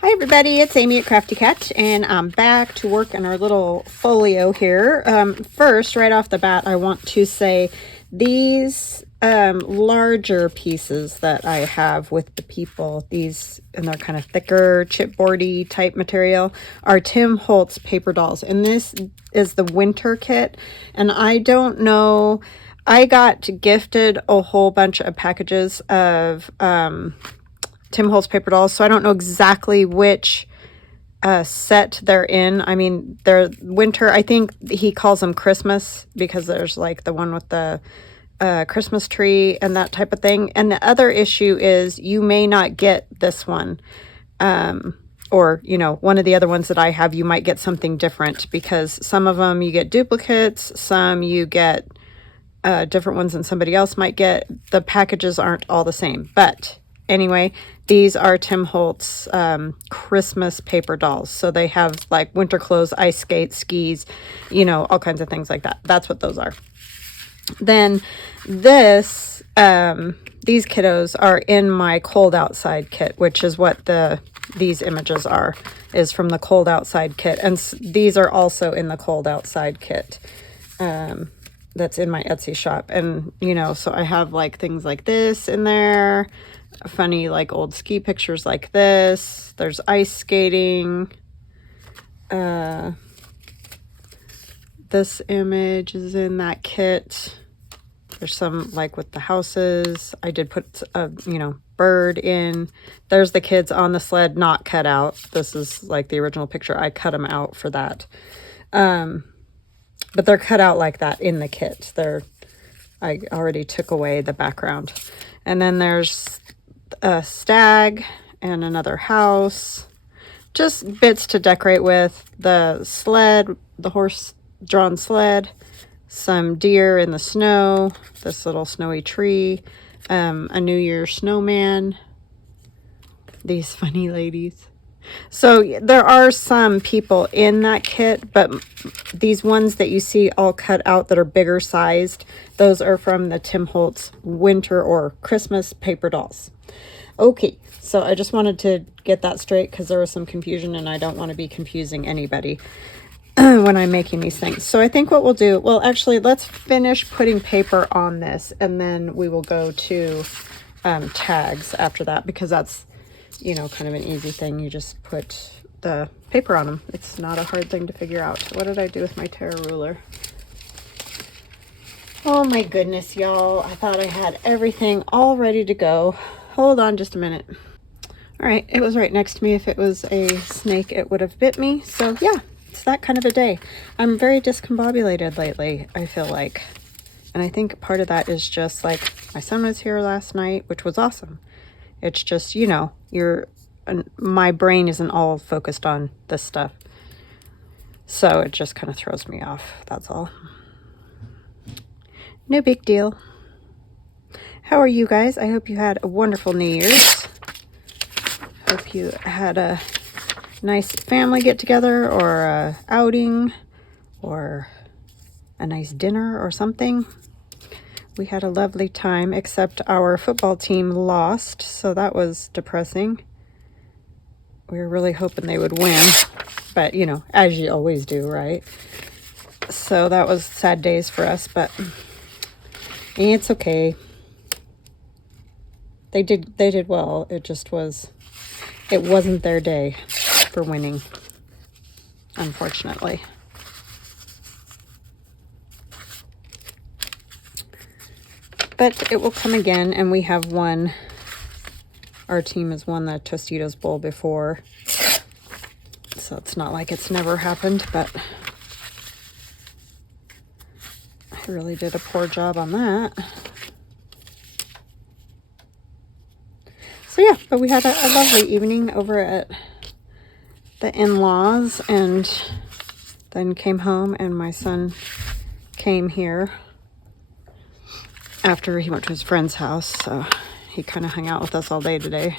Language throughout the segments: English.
Hi everybody, it's Amy at Crafty Cat, and I'm back to work on our little folio here. First, right off the bat, I want to say these larger pieces that I have with the people, these, and they're kind of thicker, chipboardy type material, are Tim Holtz Paper Dolls. And this is the winter kit, and I don't know, I got gifted a whole bunch of packages of Tim Holtz Paper Dolls, so I don't know exactly which set they're in. I mean, they're winter. I think he calls them Christmas because there's like the one with the Christmas tree and that type of thing. And the other issue is you may not get this one. Or, you know, one of the other ones that I have, you might get something different because some of them you get duplicates, some you get different ones than somebody else might get. The packages aren't all the same. But anyway, these are Tim Holtz Christmas paper dolls. So they have like winter clothes, ice skates, skis, you know, all kinds of things like that. That's what those are. Then this, these kiddos are in my cold outside kit, which is what these images are, is from the cold outside kit. And these are also in the cold outside kit. That's in my Etsy shop. And, you know, so I have like things like this in there, funny like old ski pictures like this. There's ice skating. This image is in that kit. There's some like with the houses. I did put a, you know, bird in. There's the kids on the sled, not cut out. This is like the original picture. I cut them out for that. But they're cut out like that in the kit. I already took away the background. And then there's a stag and another house. Just bits to decorate with. The sled, the horse-drawn sled. Some deer in the snow. This little snowy tree. A New Year's snowman. These funny ladies. So there are some people in that kit, but these ones that you see all cut out that are bigger sized, those are from the Tim Holtz winter or Christmas paper dolls. Okay, so I just wanted to get that straight because there was some confusion and I don't want to be confusing anybody when I'm making these things. So I think what we'll do, well, actually, let's finish putting paper on this and then we will go to tags after that, because that's, you know, kind of an easy thing. You just put the paper on them. It's not a hard thing to figure out. What did I do with my Terra ruler? Oh my goodness, y'all. I thought I had everything all ready to go. Hold on just a minute. All right, it was right next to me. If it was a snake, it would have bit me. So yeah, it's that kind of a day. I'm very discombobulated lately, I feel like. And I think part of that is just like my son was here last night, which was awesome. It's just, you know, my brain isn't all focused on this stuff. So it just kind of throws me off. That's all. No big deal. How are you guys? I hope you had a wonderful New Year's. Hope you had a nice family get together or a outing or a nice dinner or something. We had a lovely time, except our football team lost, so that was depressing. We were really hoping they would win, but, you know, as you always do, right? So that was sad days for us, but it's okay. They did well. It just it wasn't their day for winning, unfortunately. But it will come again, and we have won. Our team has won the Tostitos Bowl before. So it's not like it's never happened, but I really did a poor job on that. So yeah, but we had a lovely evening over at the in-laws, and then came home, and my son came here after he went to his friend's house, so he kind of hung out with us all day today.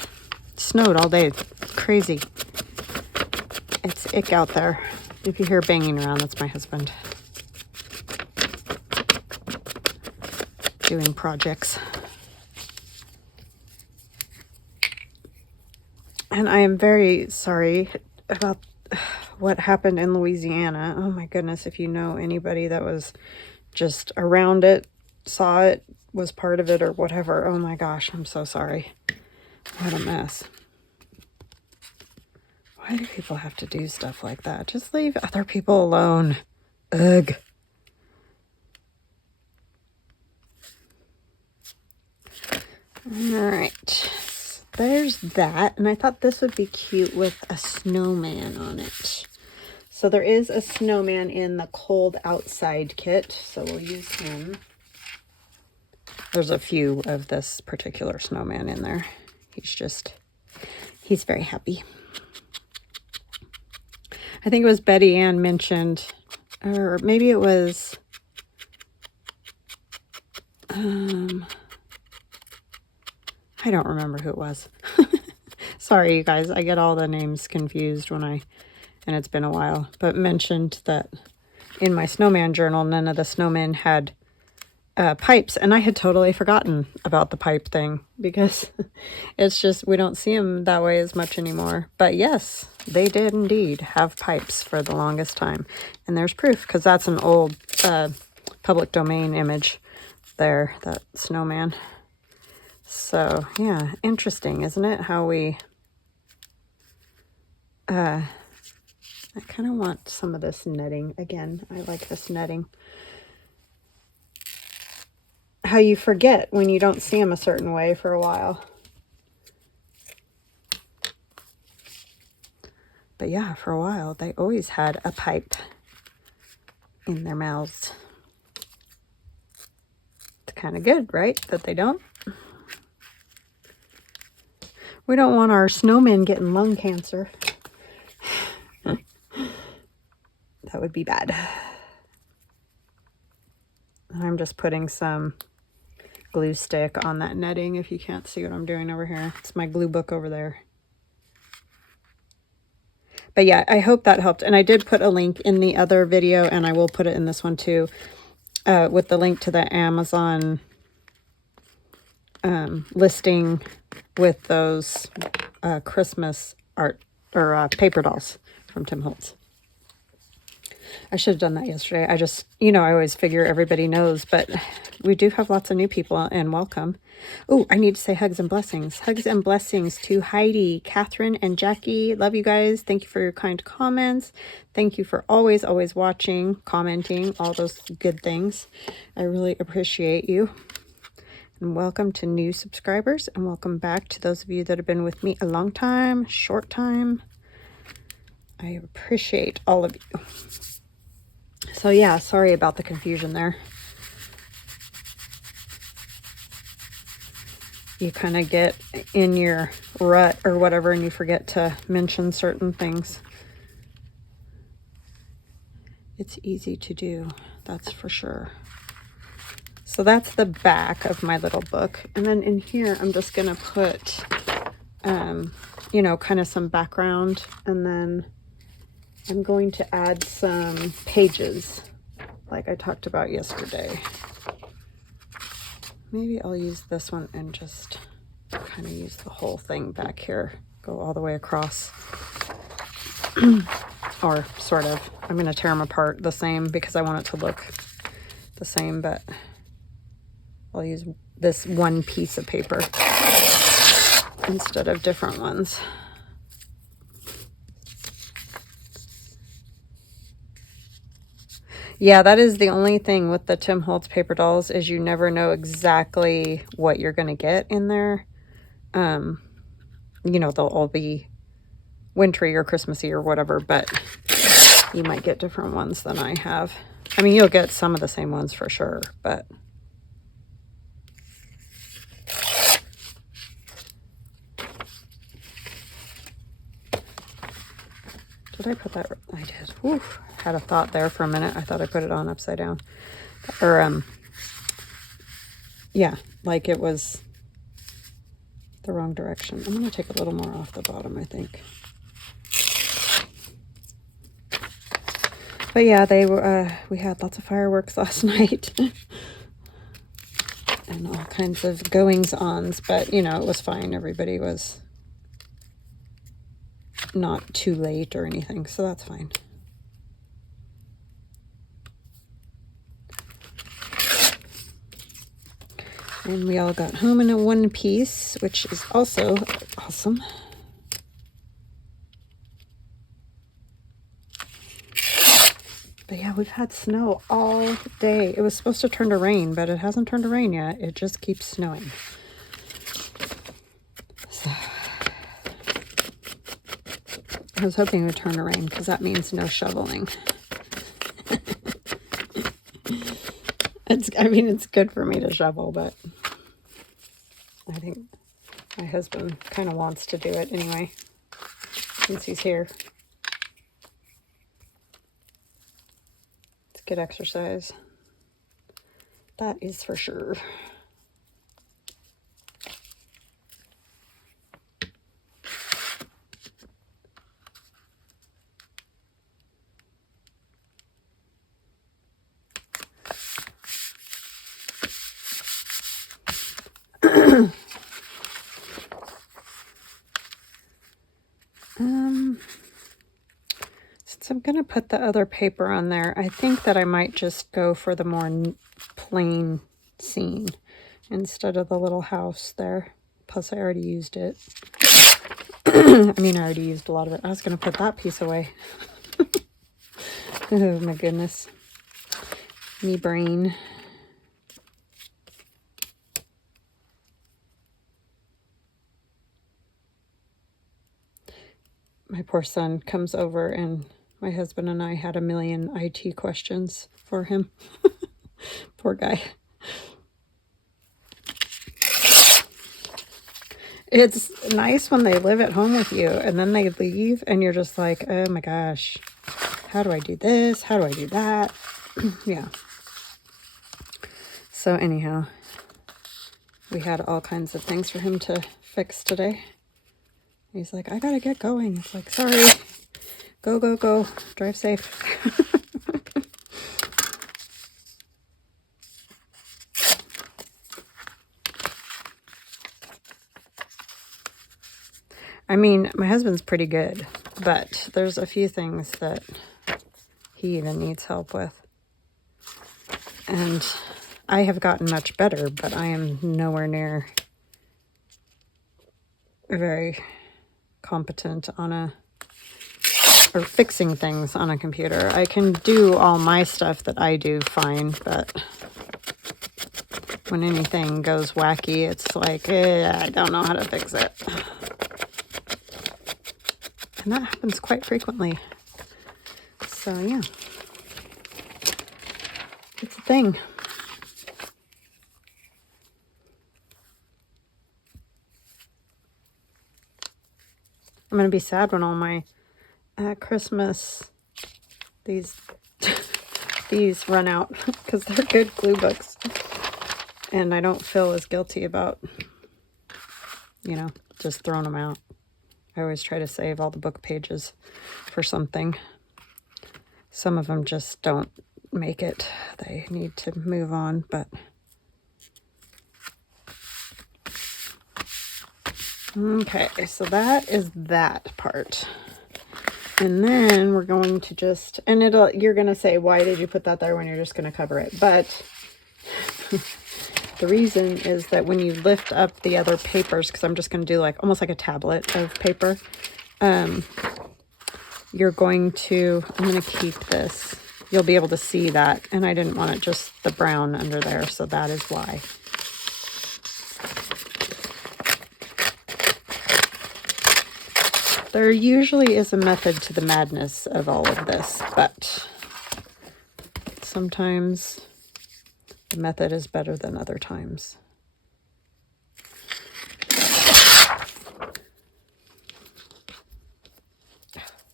It snowed all day. It's crazy. It's ick out there. If you hear banging around, that's my husband doing projects. And I am very sorry about what happened in Louisiana. Oh my goodness, if you know anybody that was just around it, saw it, was part of it or whatever. Oh my gosh, I'm so sorry. What a mess. Why do people have to do stuff like that? Just leave other people alone. Ugh. All right, so there's that. And I thought this would be cute with a snowman on it. So there is a snowman in the Cold Outside kit, so we'll use him. There's a few of this particular snowman in there. He's very happy. I think it was Betty Ann mentioned, or maybe it was, I don't remember who it was. Sorry, you guys. I get all the names confused and it's been a while. But mentioned that in my snowman journal, none of the snowmen had pipes. And I had totally forgotten about the pipe thing because it's just, we don't see them that way as much anymore. But yes, they did indeed have pipes for the longest time. And there's proof because that's an old public domain image there, that snowman. So, yeah, interesting, isn't it? How we, I kind of want some of this netting. Again, I like this netting. How you forget when you don't see them a certain way for a while. But yeah, for a while, they always had a pipe in their mouths. It's kind of good, right? That they don't. We don't want our snowmen getting lung cancer. That would be bad. I'm just putting some glue stick on that netting if you can't see what I'm doing over here. It's my glue book over there. But yeah, I hope that helped. And I did put a link in the other video, and I will put it in this one too, with the link to the Amazon listing with those Christmas art or paper dolls from Tim Holtz. I should have done that yesterday. I just, I always figure everybody knows, but we do have lots of new people, and welcome. Oh, I need to say hugs and blessings. Hugs and blessings to Heidi, Catherine, and Jackie. Love you guys. Thank you for your kind comments. Thank you for always watching, commenting, all those good things. I really appreciate you. And welcome to new subscribers, and welcome back to those of you that have been with me a long time, short time. I appreciate all of you. So yeah, sorry about the confusion there. You kind of get in your rut or whatever and you forget to mention certain things. It's easy to do, that's for sure. So that's the back of my little book. And then in here, I'm just going to put, kind of some background, and then I'm going to add some pages like I talked about yesterday. Maybe I'll use this one and just kind of use the whole thing back here, go all the way across. Or sort of. I'm going to tear them apart the same because I want it to look the same, but I'll use this one piece of paper instead of different ones. Yeah, that is the only thing with the Tim Holtz paper dolls, is you never know exactly what you're going to get in there. They'll all be wintry or Christmassy or whatever, but you might get different ones than I have. I mean, you'll get some of the same ones for sure, but... Did I put that? I did. Oof. Had a thought there for a minute. I thought I put it on upside down. Or, yeah, like it was the wrong direction. I'm going to take a little more off the bottom, I think. But yeah, we had lots of fireworks last night. And all kinds of goings-ons. But, it was fine. Everybody was not too late or anything, so that's fine. And we all got home in a one piece, which is also awesome. But yeah, we've had snow all day. It was supposed to turn to rain, but it hasn't turned to rain yet. It just keeps snowing. So, I was hoping it would turn to rain because that means no shoveling. It's good for me to shovel, but I think my husband kind of wants to do it anyway, since he's here. It's good exercise. That is for sure. Since I'm going to put the other paper on there, I think that I might just go for the more plain scene instead of the little house there. Plus, I already used it. I mean, I already used a lot of it. I was going to put that piece away. Oh, my goodness. Me brain. My poor son comes over and my husband and I had a million IT questions for him. Poor guy. It's nice when they live at home with you and then they leave and you're just like, oh my gosh, how do I do this? How do I do that? Yeah. So anyhow, we had all kinds of things for him to fix today. He's like, I gotta get going. It's like, sorry. Go, go, go. Drive safe. I mean, my husband's pretty good, but there's a few things that he even needs help with. And I have gotten much better, but I am nowhere near very competent on or fixing things on a computer. I can do all my stuff that I do fine, but when anything goes wacky, it's like, I don't know how to fix it. And that happens quite frequently. So yeah, it's a thing. I'm going to be sad when all my Christmas, these run out because they're good glue books. And I don't feel as guilty about, just throwing them out. I always try to save all the book pages for something. Some of them just don't make it. They need to move on, but okay, so that is that part. And then we're going to just, and you're going to say, why did you put that there when you're just going to cover it? But the reason is that when you lift up the other papers, because I'm just going to do almost like a tablet of paper, you're going to, I'm going to keep this. You'll be able to see that. And I didn't want it just the brown under there, so that is why. There usually is a method to the madness of all of this, but sometimes the method is better than other times.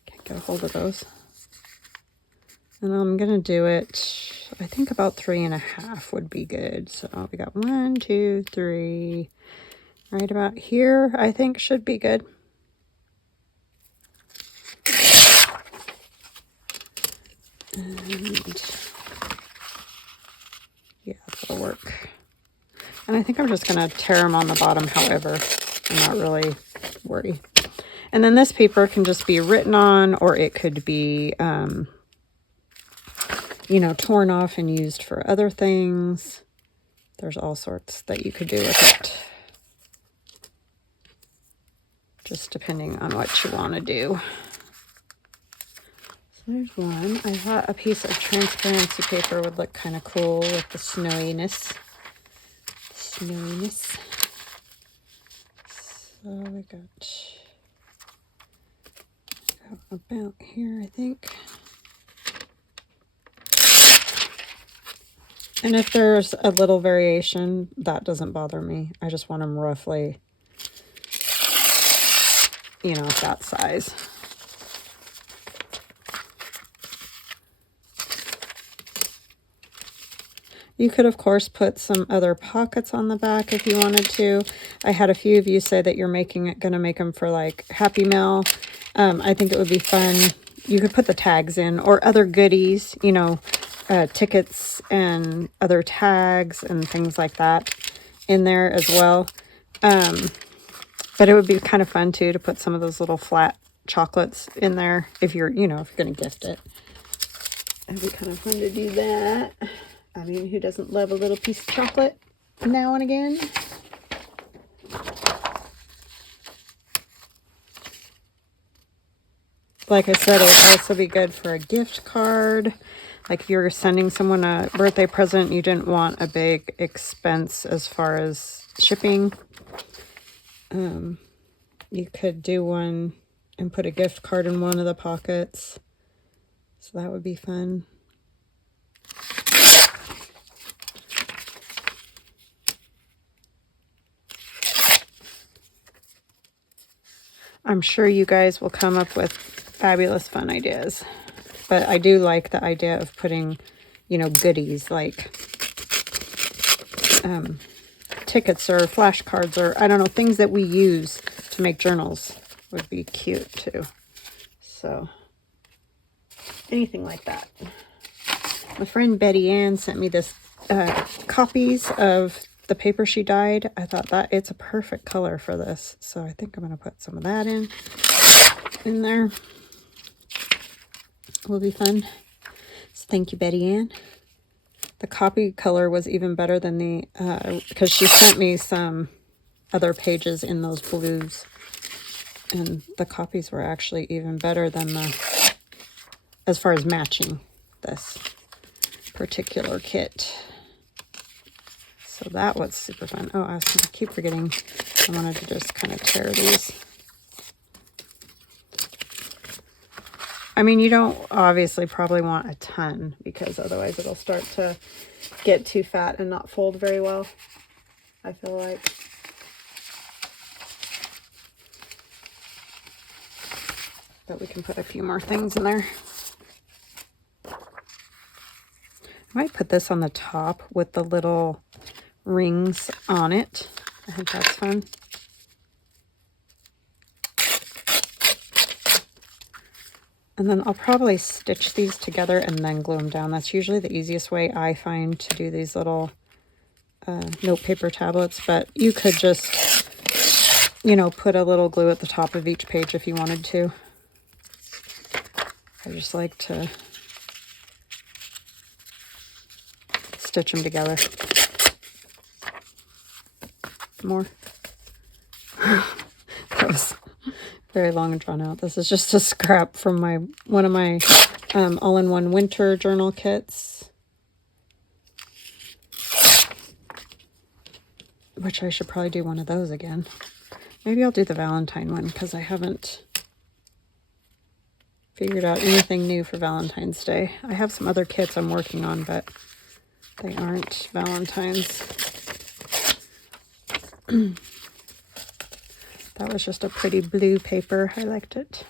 Can't get a hold of those. And I'm going to do it, I think about 3.5 would be good. So we got 1, 2, 3, right about here, I think should be good. And yeah, that'll work. And I think I'm just going to tear them on the bottom, however, and not really worry. And then this paper can just be written on, or it could be, you know, torn off and used for other things. There's all sorts that you could do with it. Just depending on what you want to do. So there's one. I thought a piece of transparency paper would look kind of cool with the snowiness. So we got about here, I think. And if there's a little variation, that doesn't bother me. I just want them roughly, you know, that size. You could, of course, put some other pockets on the back if you wanted to. I had a few of you say that you're gonna make them for like Happy Mail. I think it would be fun. You could put the tags in or other goodies, you know, tickets and other tags and things like that in there as well. But it would be kind of fun too to put some of those little flat chocolates in there if you're, you know, if you're going to gift it. It'd be kind of fun to do that. I mean, who doesn't love a little piece of chocolate now and again? Like I said, it would also be good for a gift card. Like if you're sending someone a birthday present, you didn't want a big expense as far as shipping. You could do one and put a gift card in one of the pockets. So that would be fun. I'm sure you guys will come up with fabulous fun ideas. But I do like the idea of putting, you know, goodies like tickets or flashcards or, I don't know, things that we use to make journals would be cute too. So, anything like that. My friend Betty Ann sent me this copies of the paper she dyed. I thought that it's a perfect color for this. So I think I'm going to put some of that in there. Will be fun. So thank you, Betty Ann. The copy color was even better than the, because she sent me some other pages in those blues. And the copies were actually even better than the, as far as matching this particular kit. So that was super fun. Oh, I keep forgetting. I wanted to just kind of tear these. I mean, you don't obviously probably want a ton because otherwise it'll start to get too fat and not fold very well, I feel like. But we can put a few more things in there. I might put this on the top with the little rings on it. I think that's fun. And then I'll probably stitch these together and then glue them down. That's usually the easiest way I find to do these little note paper tablets. But you could just, you know, put a little glue at the top of each page if you wanted to. I just like to stitch them together. More. That was very long and drawn out. This is just a scrap from one of my all-in-one winter journal kits, which I should probably do one of those again. Maybe I'll do the Valentine one because I haven't figured out anything new for Valentine's Day. I have some other kits I'm working on, but they aren't Valentine's. That was just a pretty blue paper. I liked it.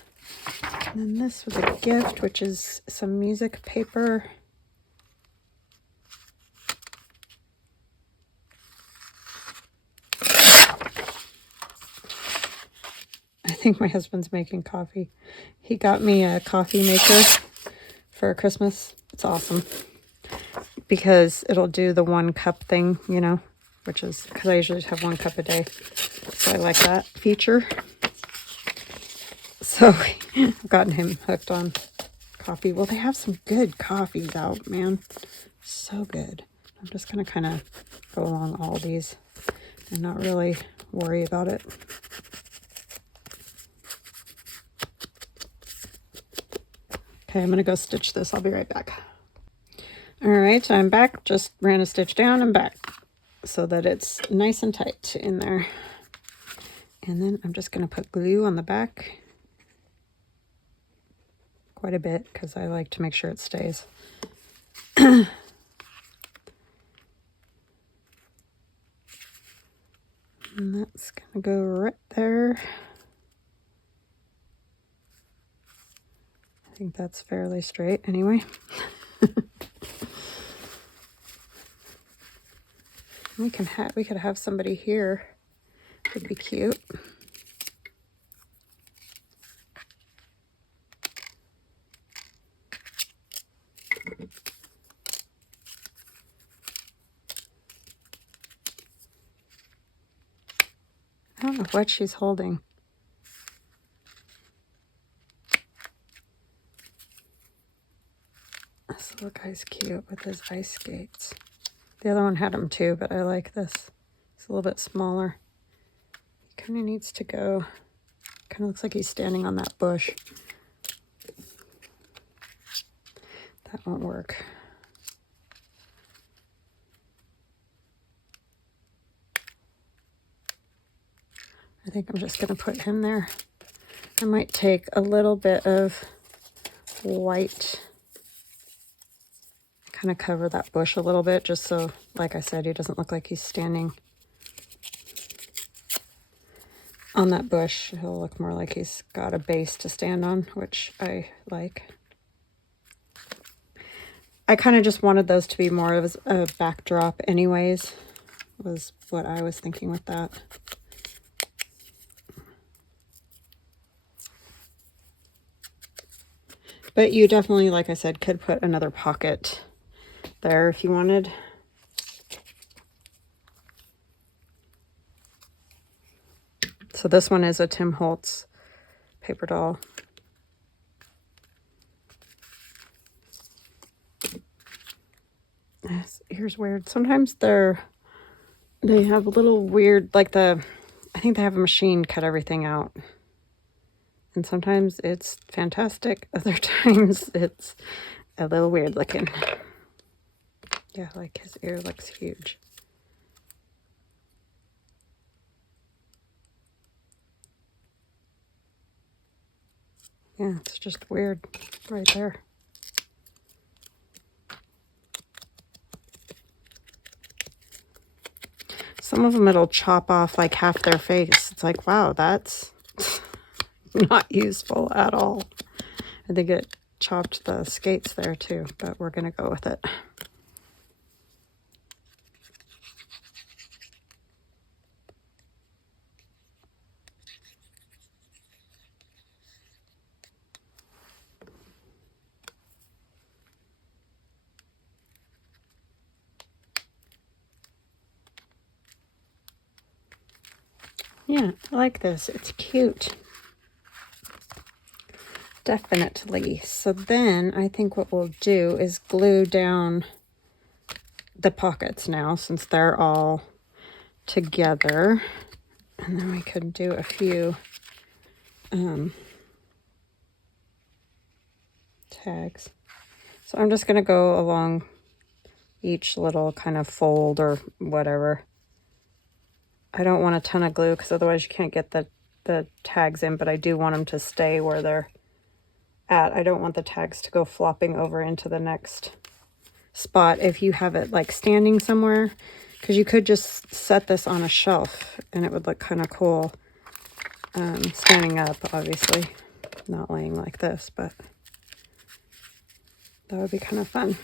And then this was a gift, which is some music paper. I think my husband's making coffee. He got me a coffee maker for Christmas. It's awesome because it'll do the 1 cup thing, you know, which is because I usually have 1 cup a day. So I like that feature. So I've gotten him hooked on coffee. Well, they have some good coffees out, man. So good. I'm just going to kind of go along all these and not really worry about it. Okay, I'm going to go stitch this. I'll be right back. All right, I'm back. Just ran a stitch down and back so that it's nice and tight in there. And then I'm just going to put glue on the back. Quite a bit because I like to make sure it stays. And that's going to go right there. I think that's fairly straight anyway. We could have somebody here. Would be cute. I don't know what she's holding. This little guy's cute with his ice skates. The other one had them too, but I like this. It's a little bit smaller. He kind of needs to go. Kind of looks like he's standing on that bush. That won't work. I think I'm just going to put him there. I might take a little bit of white, kind of cover that bush a little bit, just so, like I said, he doesn't look like he's standing on that bush. He'll look more like he's got a base to stand on, which I like. I kind of just wanted those to be more of a backdrop anyways, was what I was thinking with that. But you definitely, like I said, could put another pocket there if you wanted. So this one is a Tim Holtz paper doll. This ear's weird. Sometimes they have a little weird, like I think they have a machine cut everything out. And sometimes it's fantastic. Other times it's a little weird looking. Yeah, like his ear looks huge. Yeah, it's just weird right there. Some of them it'll chop off like half their face. It's like, wow, that's not useful at all. I think it chopped the skates there too, but we're going to go with it. Yeah, I like this. It's cute. Definitely. So then I think what we'll do is glue down the pockets now, since they're all together. And then we could do a few tags. So I'm just going to go along each little kind of fold or whatever. I don't want a ton of glue because otherwise you can't get the tags in, but I do want them to stay where they're at. I don't want the tags to go flopping over into the next spot if you have it like standing somewhere, because you could just set this on a shelf and it would look kind of cool standing up, obviously not laying like this, but that would be kind of fun.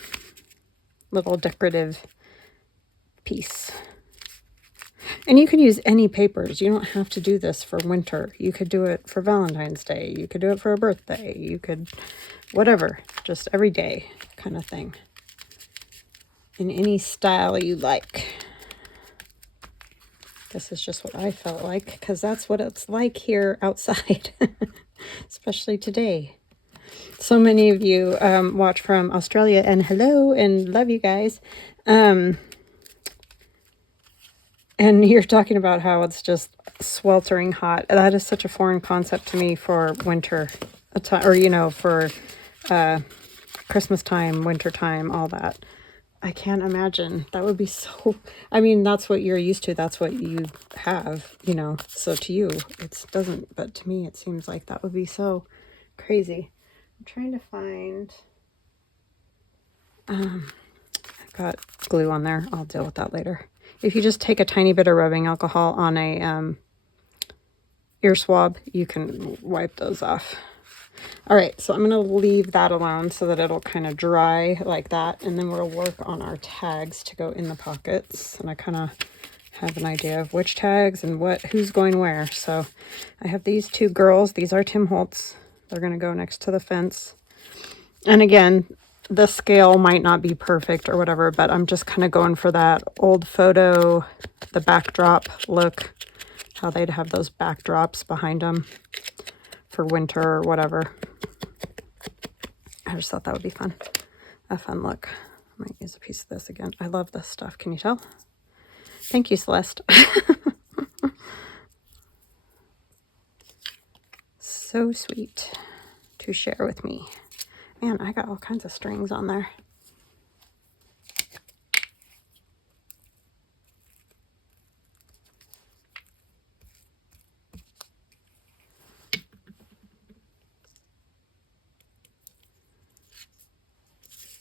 Little decorative piece. And you can use any papers. You don't have to do this for winter. You could do it for Valentine's Day. You could do it for a birthday. You could, whatever, just every day kind of thing. In any style you like. This is just what I felt like, because that's what it's like here outside. especially today. So many of you watch from Australia, and hello, and love you guys. And you're talking about how it's just sweltering hot. That is such a foreign concept to me for winter, or, you know, for Christmas time, winter time, all that. I can't imagine. That would be so, I mean, that's what you're used to. That's what you have, you know, so to you, it doesn't, but to me, it seems like that would be so crazy. I'm trying to find, I've got glue on there. I'll deal with that later. If you just take a tiny bit of rubbing alcohol on a ear swab, you can wipe those off. All right, so I'm going to leave that alone so that it'll kind of dry like that, and then we'll work on our tags to go in the pockets. And I kind of have an idea of which tags and who's going where. So I have these two girls. These are Tim Holtz. They're going to go next to the fence. And again, the scale might not be perfect or whatever, but I'm just kind of going for that old photo, the backdrop look, how they'd have those backdrops behind them for winter or whatever. I just thought that would be fun. A fun look. I might use a piece of this again. I love this stuff. Can you tell? Thank you, Celeste. So sweet to share with me. Man, I got all kinds of strings on there.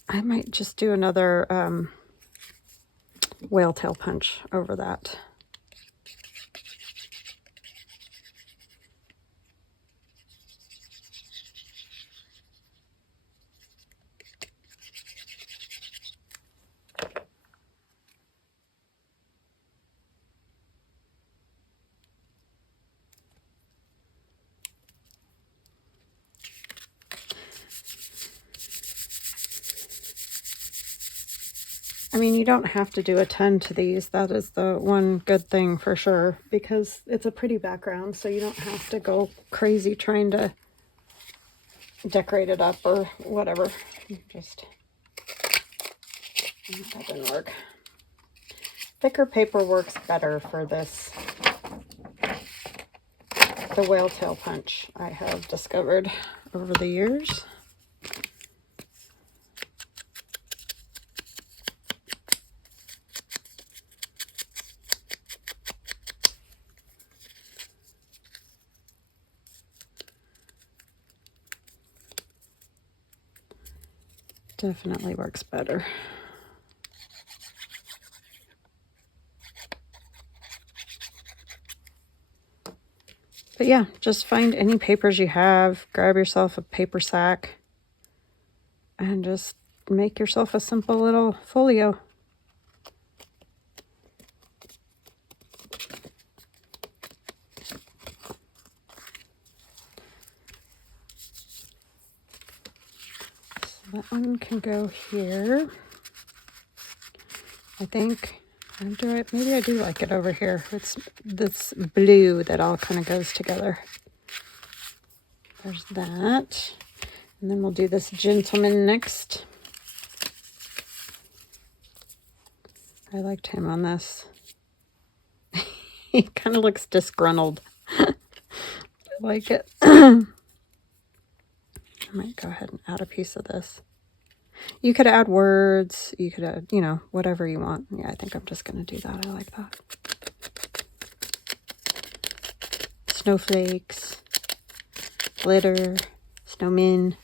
I might just do another whale tail punch over that. I mean, you don't have to do a ton to these. That is the one good thing for sure, because it's a pretty background, so you don't have to go crazy trying to decorate it up or whatever. Just, that didn't work. Thicker paper works better for this. The whale tail punch I have discovered over the years. Definitely works better. But yeah, just find any papers you have, grab yourself a paper sack, and just make yourself a simple little folio. So that one can go here. I think. Maybe I do like it over here. It's this blue that all kind of goes together. There's that. And then we'll do this gentleman next. I liked him on this. He kind of looks disgruntled. I like it. I might go ahead and add a piece of this. You could add words. You could add, you know, whatever you want. Yeah, I think I'm just going to do that. I like that. Snowflakes, glitter, snowmen.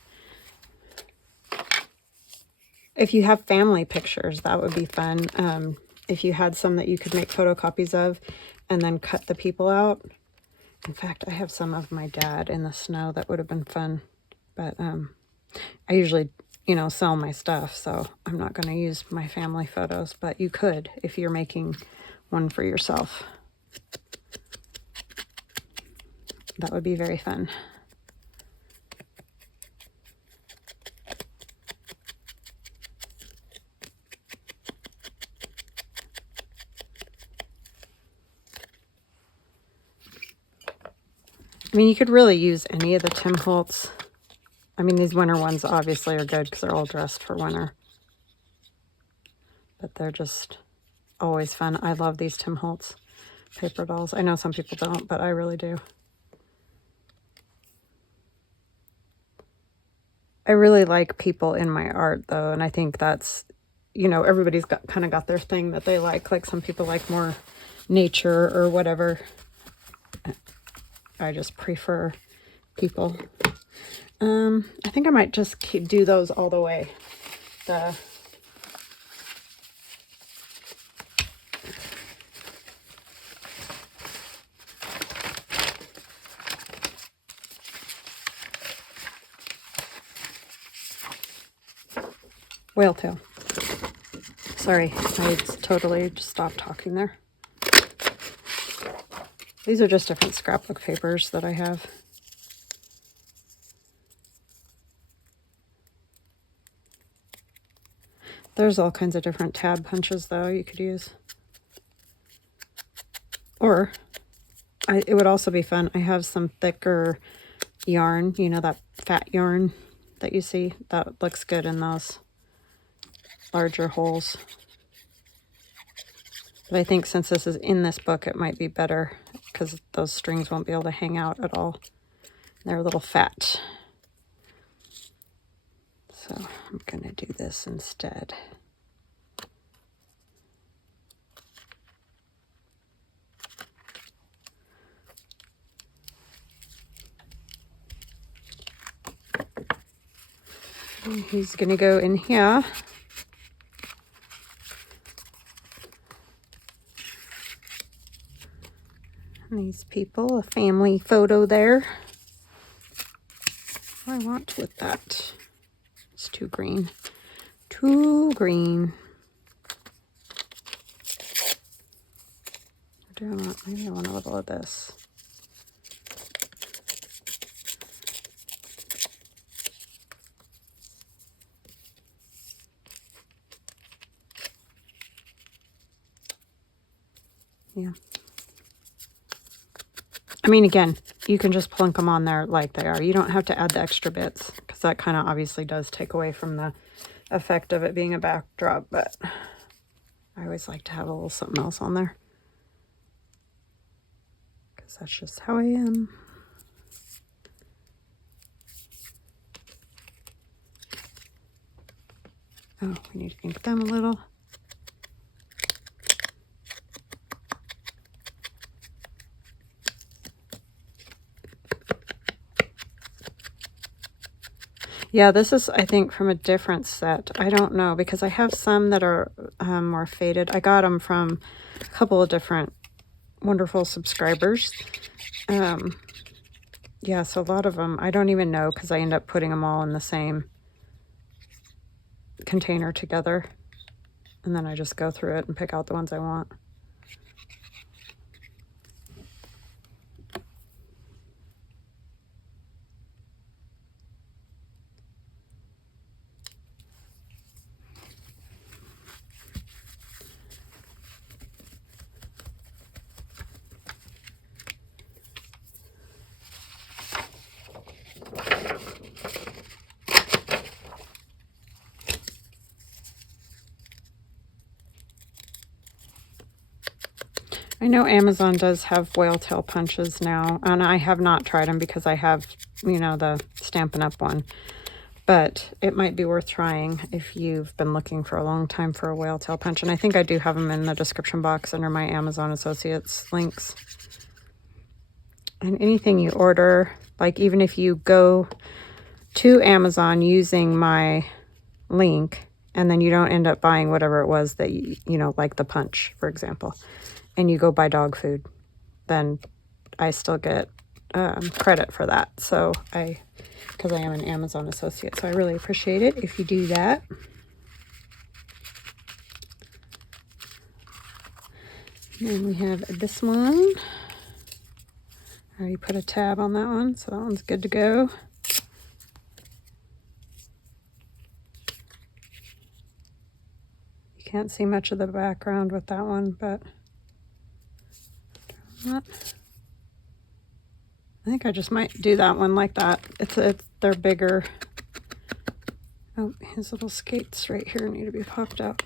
If you have family pictures, that would be fun. If you had some that you could make photocopies of and then cut the people out. In fact, I have some of my dad in the snow that would have been fun. But I usually, you know, sell my stuff, so I'm not going to use my family photos. But you could if you're making one for yourself. That would be very fun. mean, you could really use any of the Tim Holtz. I mean, these winter ones obviously are good because they're all dressed for winter. But they're just always fun. I love these Tim Holtz paper dolls. I know some people don't, but I really do. I really like people in my art, though, and I think that's, you know, everybody's kind of got their thing that they like. Like some people like more nature or whatever. I just prefer people. I think I might just do those all the way. The whale tail. Sorry, I totally just stopped talking there. These are just different scrapbook papers that I have. There's all kinds of different tab punches, though, you could use. Or, it would also be fun. I have some thicker yarn, you know, that fat yarn that you see. That looks good in those larger holes. But I think since this is in this book, it might be better because those strings won't be able to hang out at all. They're a little fat. So I'm going to do this instead. And he's going to go in here. And these people, a family photo there. What do I want with that? It's too green. Too green. Maybe I want a little of this. Yeah. I mean, again, you can just plunk them on there like they are. You don't have to add the extra bits because that kind of obviously does take away from the effect of it being a backdrop, but I always like to have a little something else on there because that's just how I am. Oh, we need to ink them a little. Yeah, this is, I think, from a different set. I don't know, because I have some that are more faded. I got them from a couple of different wonderful subscribers. Yeah, so a lot of them, I don't even know, because I end up putting them all in the same container together. And then I just go through it and pick out the ones I want. I know Amazon does have whale tail punches now, and I have not tried them because I have, you know, the Stampin' Up! One. But it might be worth trying if you've been looking for a long time for a whale tail punch. And I think I do have them in the description box under my Amazon Associates links. And anything you order, like even if you go to Amazon using my link, and then you don't end up buying whatever it was that you know, like the punch, for example, and you go buy dog food, then I still get credit for that. So because I am an Amazon associate, so I really appreciate it if you do that. And we have this one. I already put a tab on that one, so that one's good to go. You can't see much of the background with that one, but I think I just might do that one like that. They're bigger. Oh, his little skates right here need to be popped out.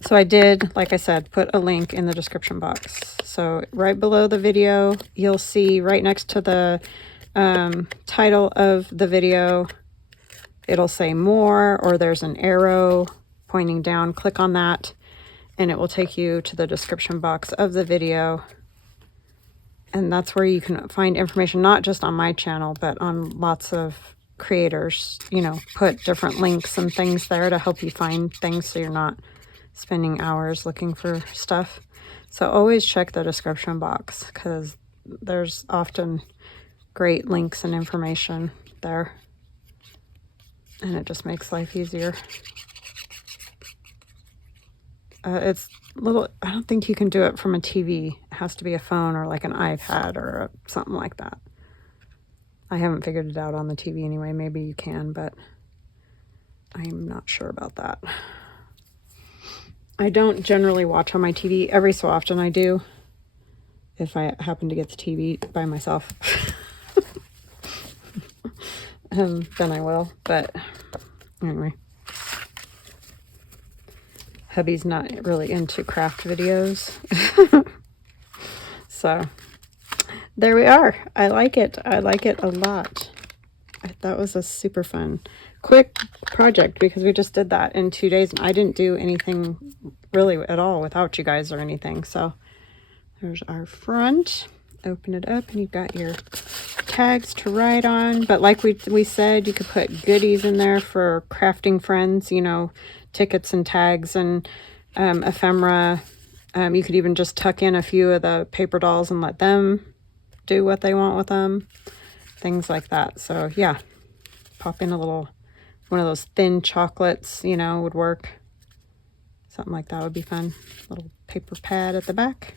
So I did, like I said, put a link in the description box. So right below the video, you'll see right next to the title of the video, it'll say more, or there's an arrow pointing down. Click on that and it will take you to the description box of the video. And that's where you can find information, not just on my channel, but on lots of creators, you know, put different links and things there to help you find things so you're not spending hours looking for stuff. So always check the description box because there's often great links and information there. And it just makes life easier. It's little, I don't think you can do it from a TV. It has to be a phone or like an iPad or something like that. I haven't figured it out on the TV anyway. Maybe you can, but I'm not sure about that. I don't generally watch on my TV. Every so often I do, if I happen to get the TV by myself. Then I will, but anyway. Hubby's not really into craft videos. So there we are. I like it. I like it a lot. That was a super fun, quick project because we just did that in 2 days and I didn't do anything really at all without you guys or anything. So there's our front. Open it up and you've got your tags to write on. But like we said, you could put goodies in there for crafting friends, you know, tickets and tags and ephemera. You could even just tuck in a few of the paper dolls and let them do what they want with them. Things like that. So yeah, pop in a little, one of those thin chocolates, you know, would work. Something like that would be fun. Little paper pad at the back.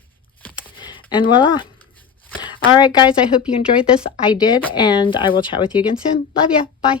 And voila. All right, guys, I hope you enjoyed this. I did, and I will chat with you again soon. Love ya. Bye.